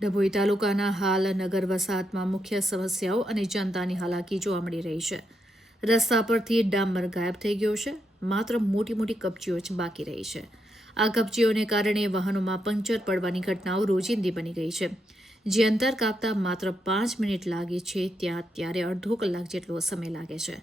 ડભોઈ તાલુકાના હાલ નગર વસાહતમાં મુખ્ય સમસ્યાઓ અને જનતાની હાલાકી જોવા મળી રહી છે. રસ્તા પરથી ડામર ગાયબ થઈ ગયો છે. માત્ર મોટી મોટી કપચીઓ જ બાકી રહી છે. આ કપચીઓને કારણે વાહનોમાં પંચર પડવાની ઘટનાઓ રોજિંદી બની ગઈ છે. જે અંતર કાપતા માત્ર 5 મિનિટ લાગે છે ત્યાં ત્યારે અડધો કલાક જેટલો સમય લાગે છે.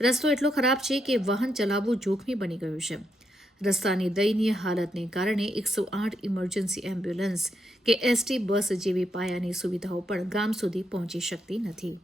રસ્તો એટલો ખરાબ છે કે વાહન ચલાવવું જોખમી બની ગયું છે. રસ્તાની દયનીય હાલતને કારણે 108 ઇમરજન્સી એમ્બ્યુલન્સ કે એસટી બસ જેવી પાયાની સુવિધાઓ પણ ગામ સુધી પહોંચી શકતી નથી.